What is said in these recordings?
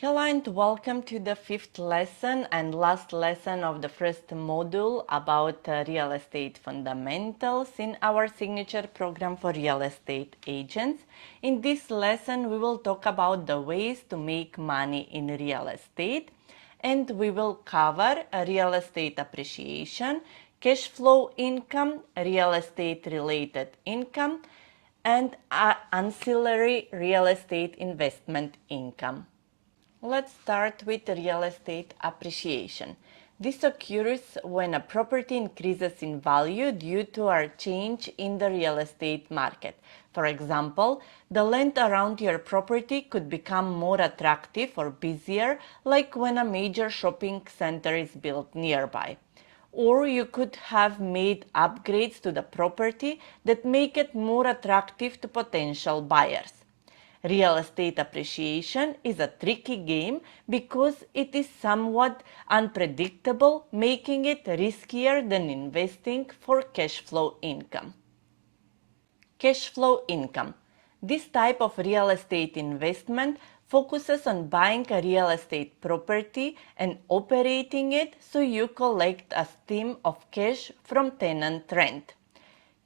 Hello and welcome to the fifth lesson and last lesson of the first module about real estate fundamentals in our signature program for real estate agents. In this lesson, we will talk about the ways to make money in real estate, and we will cover real estate appreciation, cash flow income, real estate related income, and ancillary real estate investment income. Let's start with real estate appreciation. This occurs when a property increases in value due to a change in the real estate market. For example, the land around your property could become more attractive or busier, like when a major shopping center is built nearby. Or you could have made upgrades to the property that make it more attractive to potential buyers. Real estate appreciation is a tricky game because it is somewhat unpredictable, making it riskier than investing for cash flow income. Cash flow income. This type of real estate investment focuses on buying a real estate property and operating it so you collect a stream of cash from tenant rent.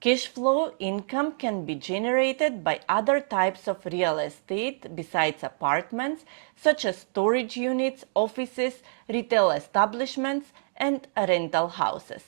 Cash flow income can be generated by other types of real estate besides apartments, such as storage units, offices, retail establishments, and rental houses.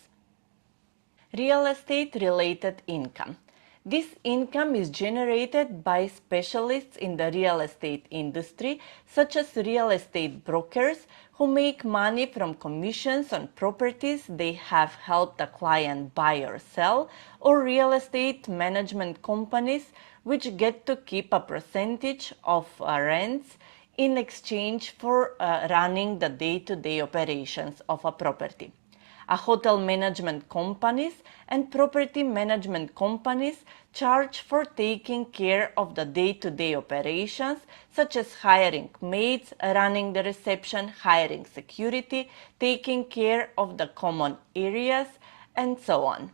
Real estate related income. This income is generated by specialists in the real estate industry, such as real estate brokers, who make money from commissions on properties they have helped a client buy or sell, or real estate management companies, which get to keep a percentage of rents in exchange for running the day-to-day operations of a property. Hotel management companies and property management companies charge for taking care of the day-to-day operations, such as hiring maids, running the reception, hiring security, taking care of the common areas, and so on.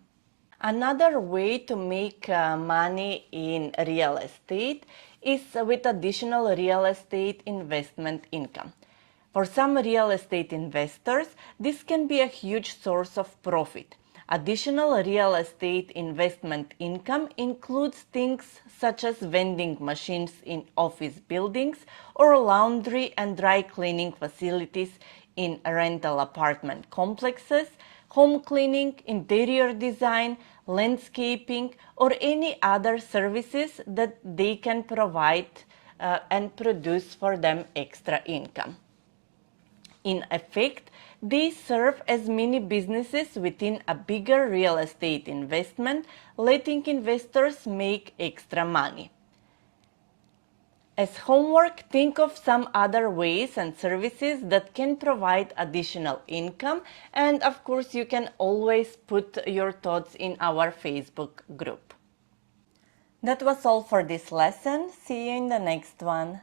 Another way to make money in real estate is with additional real estate investment income. For some real estate investors, this can be a huge source of profit. Additional real estate investment income includes things such as vending machines in office buildings or laundry and dry cleaning facilities in rental apartment complexes, home cleaning, interior design, landscaping, or any other services that they can provide and produce for them extra income. In effect, they serve as mini businesses within a bigger real estate investment, letting investors make extra money. As homework, think of some other ways and services that can provide additional income, and of course you can always put your thoughts in our Facebook group. That was all for this lesson. See you in the next one.